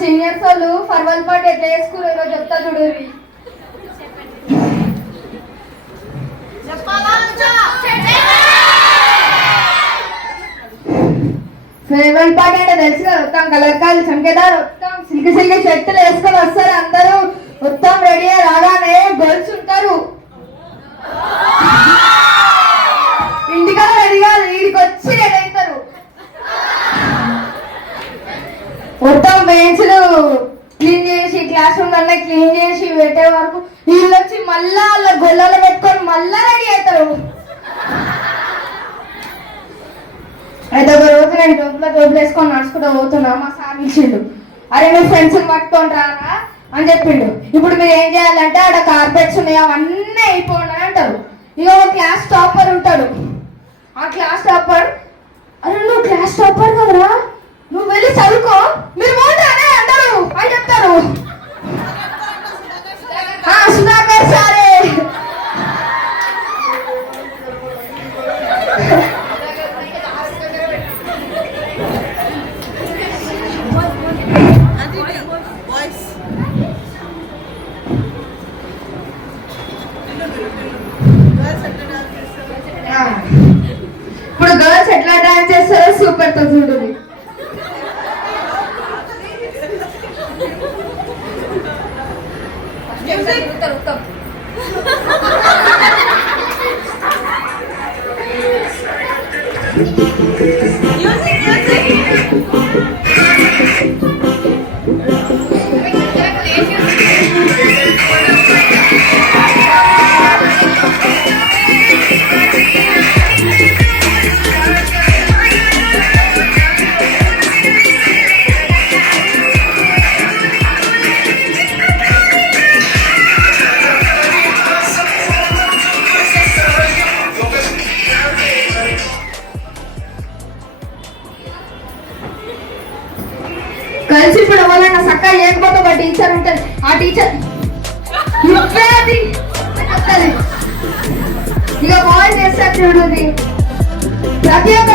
Seniors వాళ్ళు farewell పాటు ఎట్లా చేసుకుని ఈరోజు చెప్తా చూడు. ఫేర్వెల్ పార్టీ అంటే తెలుసు కదా, మొత్తం కలర్ కలర్ సంకేతాలు మొత్తం సిల్క్ సిల్క్ షర్టులు వేసుకొని వస్తారు అందరూ. మొత్తం రెడీ రాగానే గర్ల్స్ ఉంటారు ఇంటికన్నా రెడీ కాదు, వీడికి వచ్చి రెడీ అవుతారు. మొత్తం బెంచ్లు క్లీన్ చేసి క్లాస్ రూమ్ అన్నీ క్లీన్ చేసి పెట్టే వరకు వీళ్ళు వచ్చి మళ్ళా వాళ్ళ గొల్లలు పెట్టుకొని మళ్ళా రెడీ అవుతారు. అయితే ఒక రోజు నేను డబ్బులు వేసుకొని నడుచుకుంటూ పోతున్నా. మా సార్ ఇచ్చిండు, అరే మీ ఫ్రెండ్స్ పట్టుకొని రారా అని చెప్పిండు. ఇప్పుడు మీరు ఏం చేయాలంటే ఆడ కార్పెట్స్ ఉన్నాయి అవన్నీ అయిపోండి అని అంటారు. ఇక ఒక క్లాస్ టాపర్ ఉంటాడు. ఆ క్లాస్ టాపర్, అరే నువ్వు క్లాస్ టాపర్ కదరా, నువ్వు వెళ్ళి చదువుకో, మీరు పోతానే అంటారు అని చెప్తారు. సుధాకర్ సారే. ఇప్పుడు గర్ల్స్ ఎట్లా డాన్స్ చేస్తారో సూపర్ తో చూడండి. కలిసి ఇప్పుడు ఎవరైనా చక్కగా చేయకపోతే ఒక టీచర్ ఉంటుంది, ఆ టీచర్ ఇక బాయ్స్ చేస్తారు చూడండి. ప్రతి ఒక్క